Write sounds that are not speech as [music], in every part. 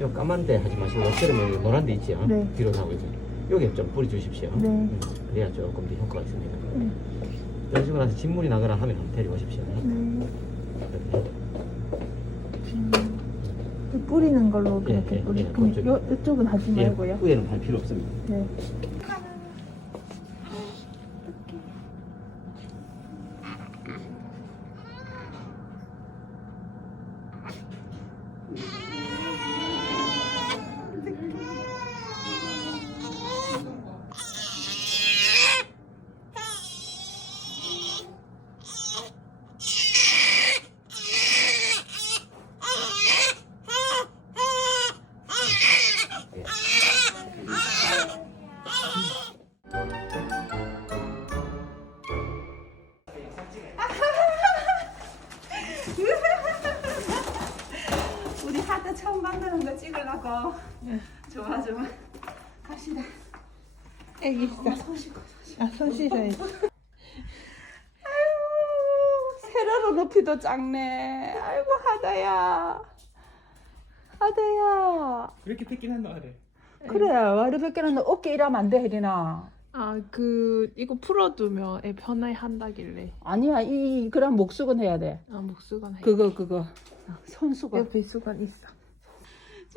요 까만 데 하지 마시고 옆처럼 여기 노란 데 있지요? 네. 뒤로 나오고 있죠. 여기 좀 뿌리 주십시오. 네. 음, 그래야 조금 더 효과가 있습니다. 네. 그러시고 나서 진물이 나거나 하면 한번 데려오십시오. 네. 이렇게. 그 뿌리는 걸로 예, 그렇게 예, 뿌리. 예, 그럼 그쪽에. 요 이쪽은 하지 예, 말고요. 위에는 할 필요 없습니다. 네. 거 찍으려고. 좋아 좋아. 갑시다. 애기 있어. 손 씻고 손 씻고. 아, 손 씻어야지. [laughs] 세로로 높이도 작네. 아이고 하다야. 하다야. 이렇게 뺏긴 한다 그래. 그래 와르 뺏기는 어깨 일하면 안 돼, 혜린아. 아, 그 이거 풀어두면 애 편하게 한다길래. 아니야, 이 그럼 목수건 해야 돼. 아, 목수건 해. 그거 그거. 손수건. 옆에 수건 있어.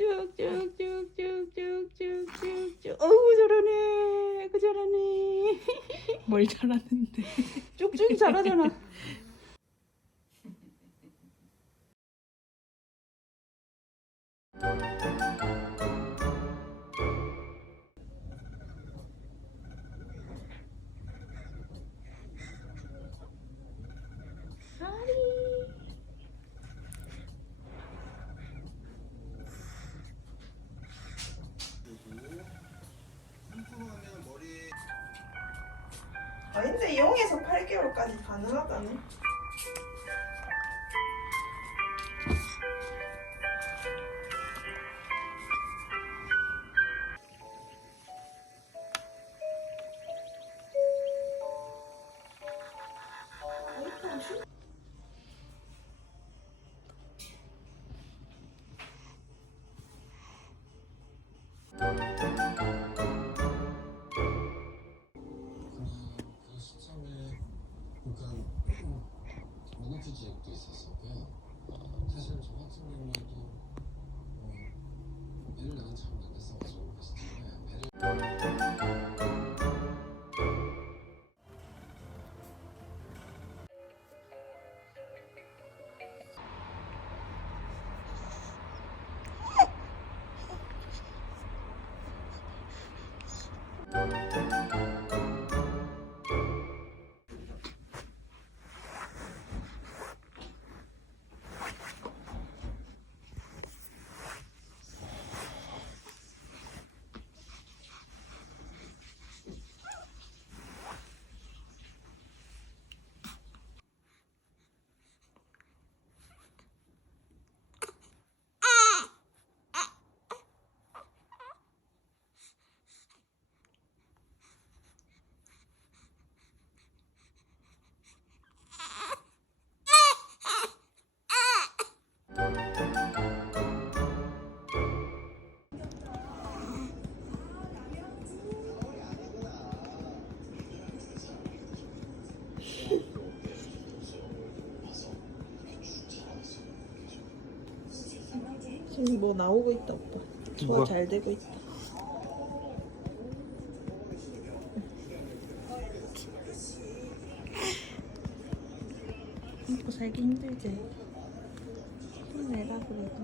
쭉쭉쭉쭉쭉쭉쭉쭉. 어우 잘하네. 그 잘하네. [laughs] 뭘 잘하는데. 쭉쭉 잘하잖아. 아, 근데 0에서 8개월까지 가능하다네. 리모트 지역도 있었으니까 어, 사실 저 같은 경우에도 어, 애를 낳은 참 만났어가지고 그래서 정말 애를 지금 뭐 나오고 있다, 오빠. 소화 뭐가? 잘 되고 있다. 먹고 살기 힘들지. 힘내라 그래도.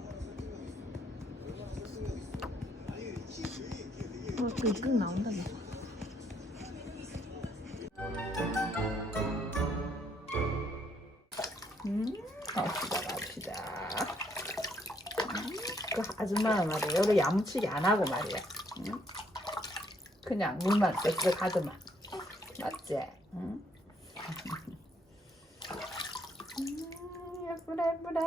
어, 그 이쁜 나온다며. 그 아줌마는 말이야. 여기 야무치게 안 하고 말이야. 응? 그냥 물만 쓱쓱 하더만. 맞지? 응? 음, 예쁘다, 예쁘다.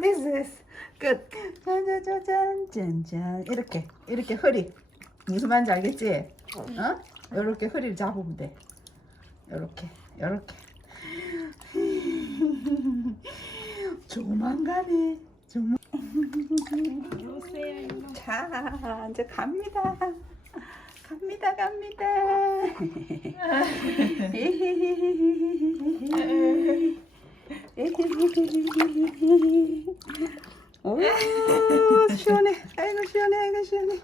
This is 끝. 짜자자잔, 짠짠. 이렇게, 이렇게 허리. 무슨 말인지 알겠지? 어? 이렇게 허리를 잡으면 돼. 이렇게, 이렇게. [laughs] 조만간에 조만 자, 이제 갑니다. 갑니다, 갑니다. 오, 시원해. 아이고, 시원해, 아이고, 시원해.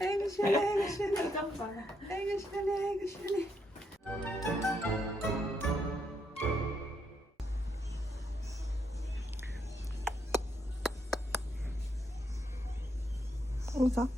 아이고, 시원해, 아이고, 시원해. 아이고, 시원해, 아이고, 시원해. 웃어. 응.